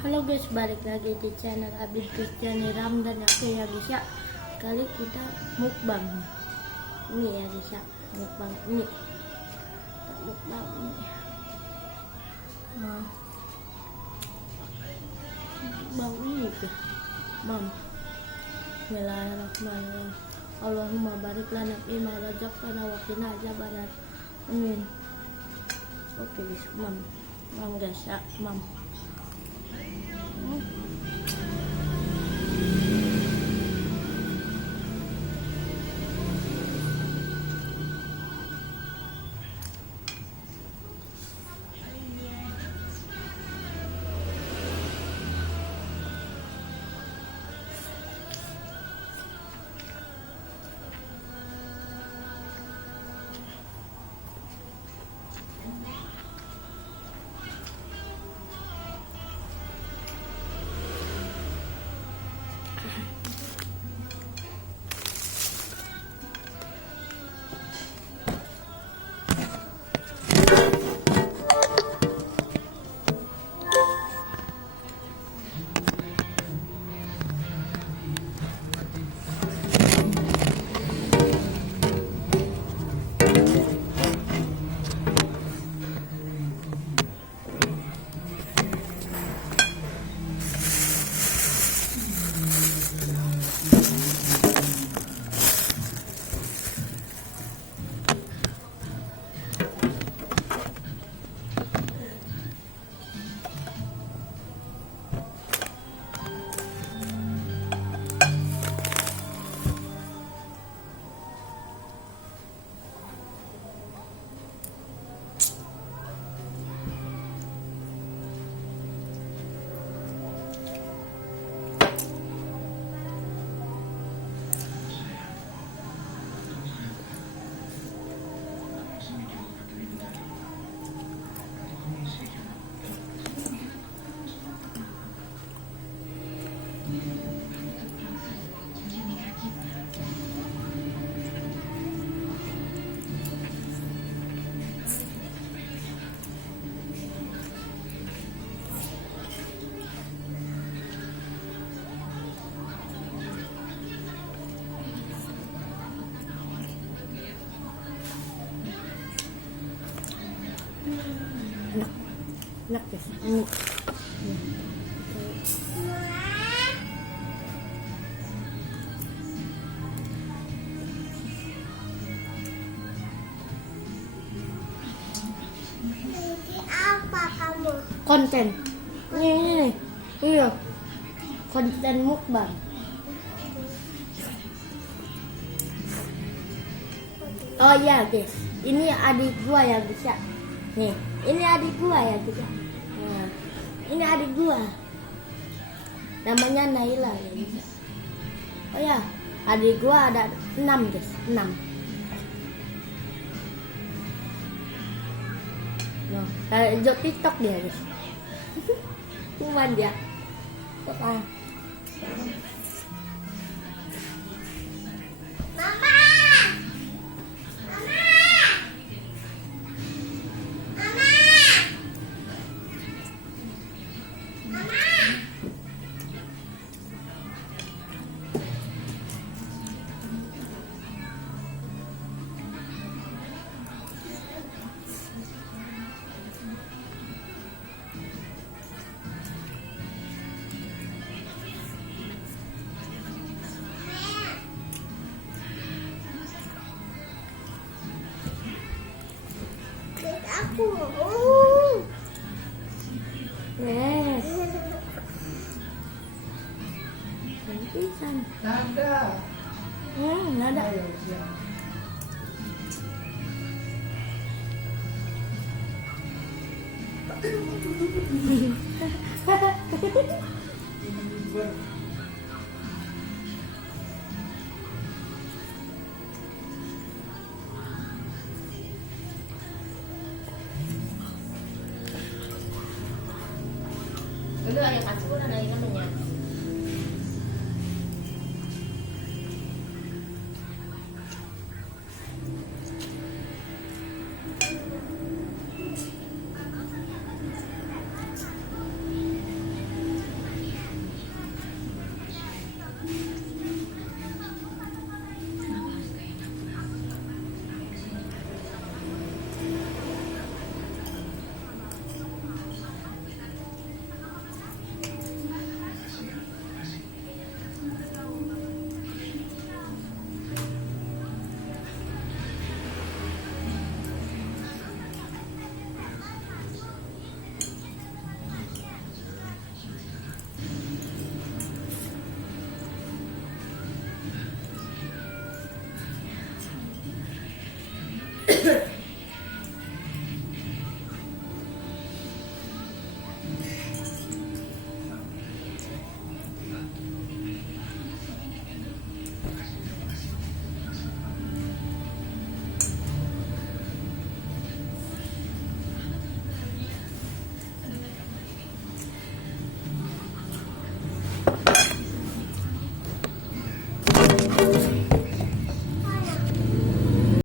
Halo guys, balik lagi di channel Abid Kristiani Ramdan. Oke ya guys ya, kali kita mukbang. Ini ya guys ya, mukbang ini. Mukbang ini. Mukbang ini tuh. Bismillahirrahmanirrahim. Allahumma barik lana fima razaqtana wa qina adzabannar. Amin. Oke guys, guys ya, enak guys. Apa kamu? Konten ini iya, konten mukbang. Oh ya guys, ini adik gua ya guys ya. Nih, ini adik gua ya guys ya. Nah, ini adik gua. Namanya Naila ya guys ya. Oh ya, adik gua ada 6 guys, 6. Nah, kayak TikTok dia guys. Cuman dia. Mama. Aku. Yes. Pisan. Nada. Nada. Ayo, siap. Itu ayam kacang ada yang namanya.